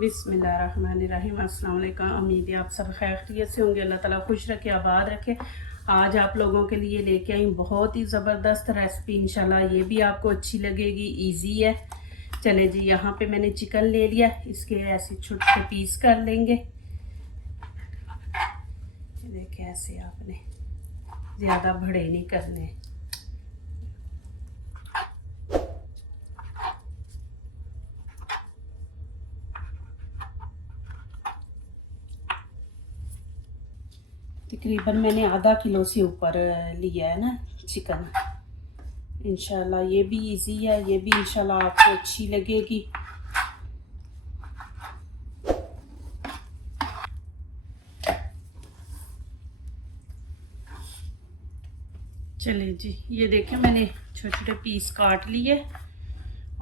बिस्मिल्लाहिर्रहमानिर्रहीम। अस्सलाम वालेकुम। उम्मीद है आप सब खैरियत से होंगे। अल्लाह ताला खुश रखे, आबाद रखे। आज आप लोगों के लिए लेके आई बहुत ही ज़बरदस्त रेसिपी। इंशाल्लाह ये भी आपको अच्छी लगेगी, इजी है। चले जी, यहाँ पे मैंने चिकन ले लिया, इसके ऐसे छोटे छोटे पीस कर लेंगे। देखिए ऐसे आपने ज़्यादा बड़े नहीं करने। तकरीबन मैंने आधा किलो से ऊपर लिया है ना चिकन। इंशाल्लाह ये भी इजी है, ये भी इंशाल्लाह आपको अच्छी लगेगी। चलिए जी, ये देखें मैंने छोटे छोटे पीस काट लिए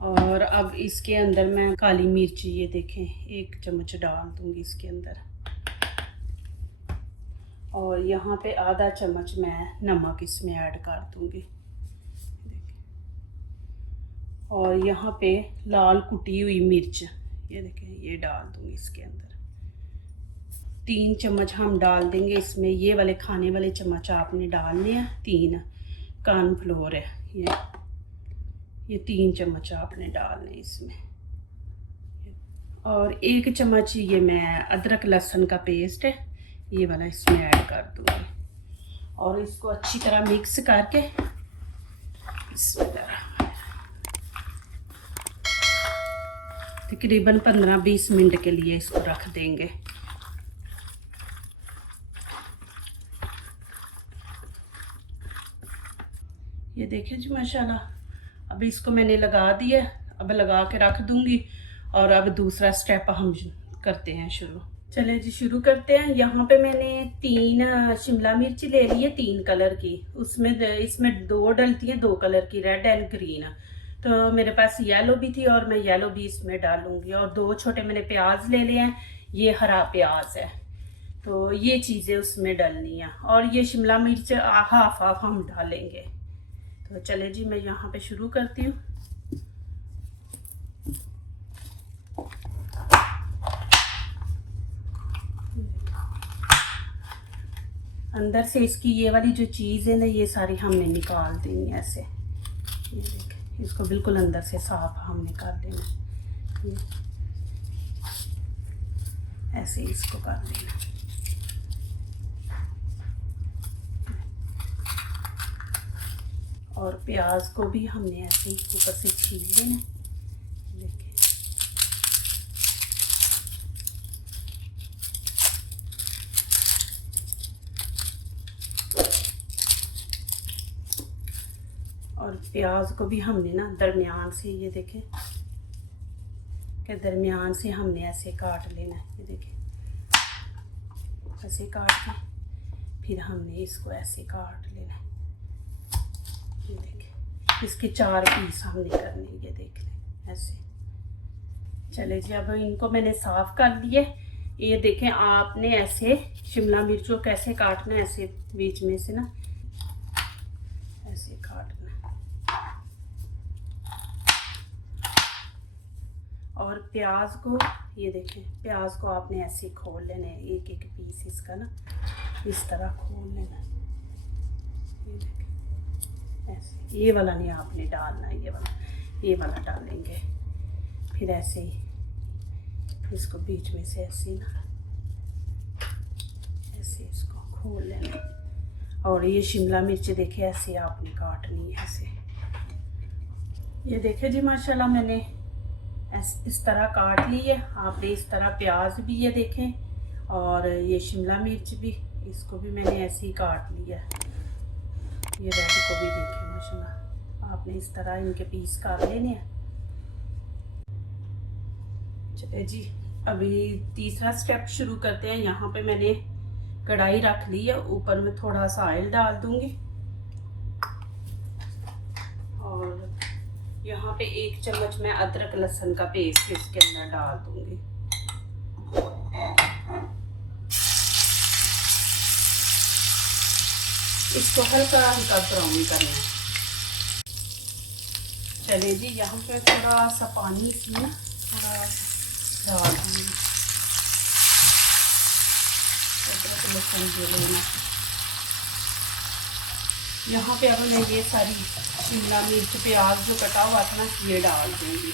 और अब इसके अंदर मैं काली मिर्ची ये देखें 1 चम्मच डाल दूंगी इसके अंदर, और यहाँ पे आधा चम्मच मैं नमक इसमें ऐड कर दूंगी। और यहाँ पे लाल कुटी हुई मिर्च ये देखें ये डाल दूंगी इसके अंदर। 3 चम्मच हम डाल देंगे इसमें, ये वाले खाने वाले चम्मच आपने डालने हैं। 3 कॉर्नफ्लोर है ये 3 चम्मच आपने डालने इसमें। और 1 चम्मच ये मैं अदरक लहसुन का पेस्ट है ये वाला इसमें ऐड कर दूँगी, और इसको अच्छी तरह मिक्स करके तकरीबन 15-20 मिनट के लिए इसको रख देंगे। ये देखिए जी माशाल्लाह, अब इसको मैंने लगा दिया, अब लगा के रख दूंगी। और अब दूसरा स्टेप हम करते हैं शुरू। चले जी शुरू करते हैं। यहाँ पे मैंने 3 शिमला मिर्च ले ली है 3 कलर की। इसमें 2 डलती है 2 कलर की, रेड एंड ग्रीन। तो मेरे पास येलो भी थी और मैं येलो भी इसमें डालूंगी। और 2 छोटे मैंने प्याज ले लिए हैं, ये हरा प्याज है, तो ये चीज़ें उसमें डालनी है। और ये शिमला मिर्च हाफ हाफ हम डालेंगे। तो चले जी मैं यहाँ पे शुरू करती हूँ। अंदर से इसकी ये वाली जो चीज़ है ना ये सारी हमने निकाल देनी है ऐसे। ये देखें इसको बिल्कुल अंदर से साफ हम निकाल लेना, ये ऐसे इसको कर लेना। और प्याज को भी हमने ऐसे ही ऊपर से छील लेना। देखिए और प्याज को भी हमने ना दरमियान से ये देखें कि दरमियान से हमने ऐसे काट लेना। ये देखें ऐसे काट के फिर हमने इसको ऐसे काट लेना। ये देखें इसके 4 पीस हमने करने, ये देख लें ऐसे। चले जी अब इनको मैंने साफ कर लिए। ये देखें आपने ऐसे शिमला मिर्च को कैसे काटना है, ऐसे बीच में से ना ऐसे काटना। और प्याज को ये देखें प्याज को आपने ऐसे खोल लेना है, एक एक पीस इसका ना इस तरह खोल लेना। ये देखें ऐसे, ये वाला नहीं आपने डालना, ये वाला डालेंगे। फिर ऐसे ही इसको बीच में से ऐसे ना ऐसे इसको खोल लेना। और ये शिमला मिर्च देखे ऐसे आपने काटनी है ऐसे। ये देखे जी माशाल्लाह मैंने इस तरह काट ली है। आपने इस तरह प्याज भी ये देखें और ये शिमला मिर्च भी, इसको भी मैंने ऐसे ही काट लिया। ये रेड को भी देखें माशाल्लाह, आपने इस तरह इनके पीस काट लेने हैं। चलिए जी अभी तीसरा स्टेप शुरू करते हैं। यहाँ पे मैंने कढ़ाई रख ली है, ऊपर में थोड़ा सा ऑयल डाल दूंगी और यहाँ पे 1 चम्मच मैं अदरक लहसुन का पेस्ट इसके अंदर डाल दूंगी। इसको हल्का हल्का ब्राउन करना है। चलिए जी यहाँ पे थोड़ा सा पानी इसमें थोड़ा डाल दूँगी। अदरक लहसुन जो लेना, यहाँ पे अब मैं ये सारी शिमला मिर्च प्याज जो कटा हुआ था ना ये डाल दूँगी।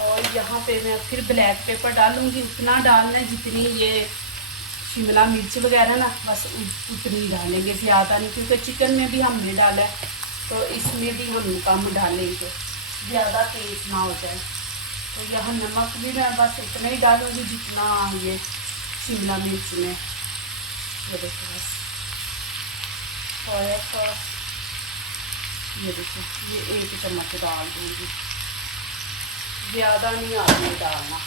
और यहाँ पे मैं फिर ब्लैक पेपर डालूँगी, उतना डालना है जितनी ये शिमला मिर्च वगैरह ना, बस उतनी डालेंगे, ज़्यादा नहीं, क्योंकि चिकन में भी हमने डाला है तो इसमें भी हम कम डालेंगे, ज़्यादा तेज़ ना हो जाए। तो यहाँ नमक भी मैं बस उतना ही डालूँगी जितना ये शिमला मिर्च में। ये देखो बस सोया सॉस, ये देखो ये 1 चम्मच डाल दूँगी, ज़्यादा नहीं आदमी डालना।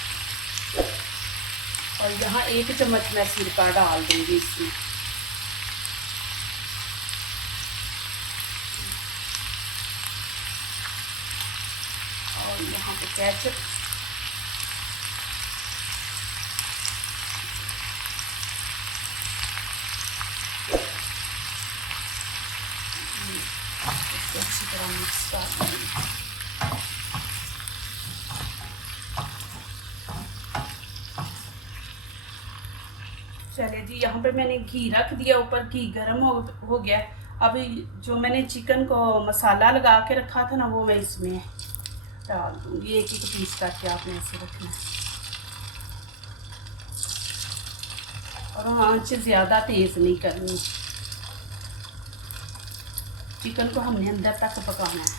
और यहाँ 1 चम्मच मैं सिरका डाल दूँगी इसमें। और यहाँ पे केचप, इसको अच्छी तरह मिक्स कर दूँगी। चलिए जी, यहाँ पे मैंने घी रख दिया, ऊपर घी गर्म हो गया। अभी जो मैंने चिकन को मसाला लगा के रखा था ना वो मैं इसमें डाल दूँगी, 1-1 पीस करके आपने ऐसे रखना है। और आंच ज़्यादा तेज़ नहीं करनी, चिकन को हमने अंदर तक पकाना है।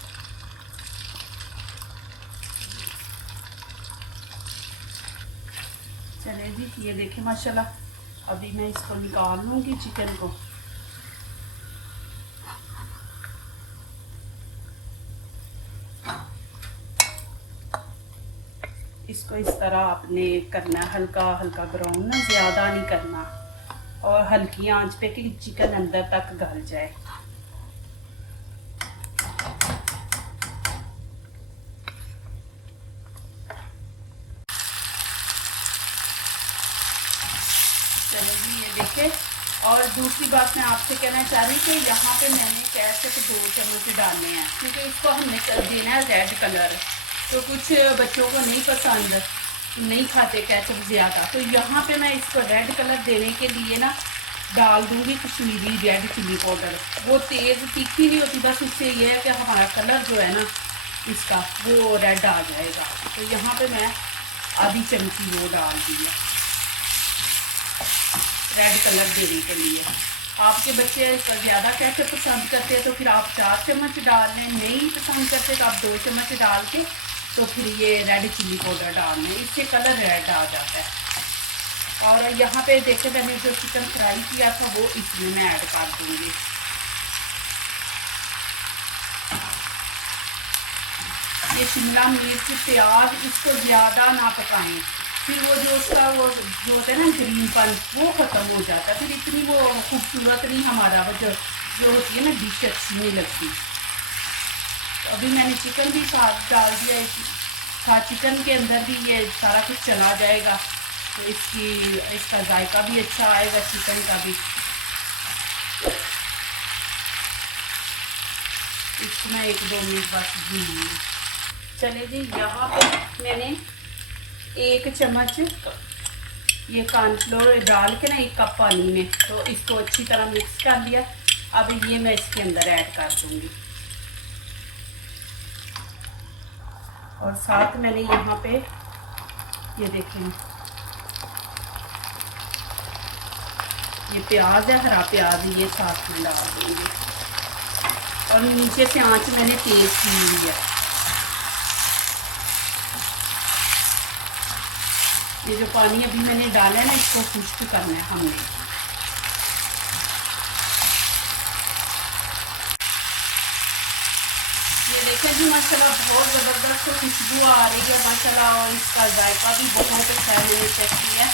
चलिए जी, ये देखें माशाल्लाह, अभी मैं इसको निकाल लूँगी चिकन को। इसको इस तरह आपने करना, हल्का हल्का ब्राउन ना, ज़्यादा नहीं करना, और हल्की आंच पे कि चिकन अंदर तक गल जाए। चलो जी, ये देखें। और दूसरी बात मैं आपसे कहना चाह रही कि यहाँ पे मैंने केचप 2 चम्मच डालने हैं, क्योंकि इसको हमने देना है रेड कलर, तो कुछ बच्चों को नहीं पसंद, नहीं खाते केचप ज़्यादा, तो यहाँ पे मैं इसको रेड कलर देने के लिए ना डाल दूँगी कश्मीरी रेड चिली पाउडर। वो तेज़ तीखी नहीं होती, बस उससे ये है कि हमारा कलर जो है ना इसका वो रेड आ जाएगा। तो यहाँ पे मैं आधी चमची वो डाल दी है रेड कलर देने के लिए। आपके बच्चे ज़्यादा केचप पसंद करते हैं तो फिर आप 4 चम्मच डाल लें, नहीं पसंद करते तो आप 2 चम्मच डाल के तो फिर ये रेड चिली पाउडर डाल लें, इससे कलर रेड आ जाता है। और यहाँ पे देखें मैंने जो चिकन फ्राई किया था वो इसमें मैं ऐड कर दूँगी। ये शिमला मिर्च प्याज इसको ज़्यादा ना पकाएं, फिर वो जो उसका वो जो होता है ना ग्रीनपन वो ख़त्म हो जाता है, फिर इतनी वो खूबसूरत नहीं हमारा वो जो होती है ना डिश अच्छी नहीं लगती। तो अभी मैंने चिकन भी साथ डाल दिया, साथ चिकन के अंदर भी ये सारा कुछ चला जाएगा, तो इसका जायका भी अच्छा आएगा चिकन का भी। इसमें 1-2 मिनट बस भून। चले जी, यहाँ पे मैंने 1 चम्मच ये कॉर्नफ्लोर डाल के ना 1 कप पानी में, तो इसको अच्छी तरह मिक्स कर लिया। अब ये मैं इसके अंदर ऐड कर दूँगी। और साथ मैंने यहाँ पे ये देखें, ये प्याज है, हरा प्याज, ये साथ में डाल दूँगी। और नीचे से आंच मैंने तेज़ की हुई है। ये जो पानी अभी मैंने डाला है ना इसको खुश्क करना है हमने। ये देखें जी माशाल्लाह बहुत ज़बरदस्त खुशबू आ रही है माशाल्लाह, और इसका जायका भी बहुत अच्छा है, मैंने चेक किया।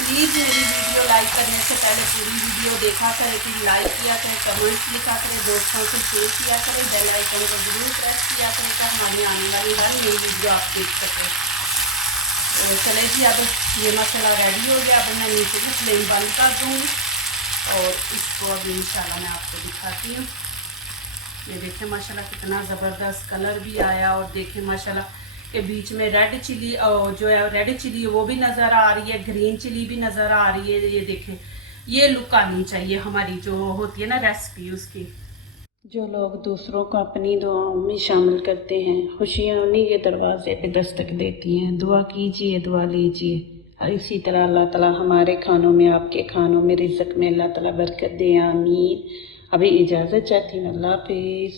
प्लीज़ मेरी वीडियो लाइक करने से पहले पूरी वीडियो देखा करें, फिर लाइक किया करें, कमेंट्स लिखा करें, दोस्तों से शेयर किया करें, बेल आइकन को जरूर प्रेस किया करें तो हमारी आने वाली हर नई वीडियो आप देख सकें। तो चले जी, अब ये मसाला रेडी हो गया। अब मैं नीचे से फ्लेम बंद कर दूँगी और इसको अब इंशाल्लाह मैं आपको दिखाती हूँ। ये देखें माशाल्लाह कितना ज़बरदस्त कलर भी आया, और देखें माशाल्लाह के बीच में रेड चिली जो है रेड चिली वो भी नज़र आ रही है, ग्रीन चिली भी नज़र आ रही है। ये देखें, ये लुक आनी चाहिए हमारी जो होती है ना रेसिपी उसकी। जो लोग दूसरों को अपनी दुआओं में शामिल करते हैं, खुशियाँ उन्हीं के दरवाजे पे दस्तक देती हैं। दुआ कीजिए, दुआ लीजिए। इसी तरह अल्लाह ताला हमारे खानों में, आपके खानों में, रिज़्क़ में अल्लाह ताला बरकत दे, आमीन। अभी इजाज़त चाहती हूँ, अल्लाह हाफिज़।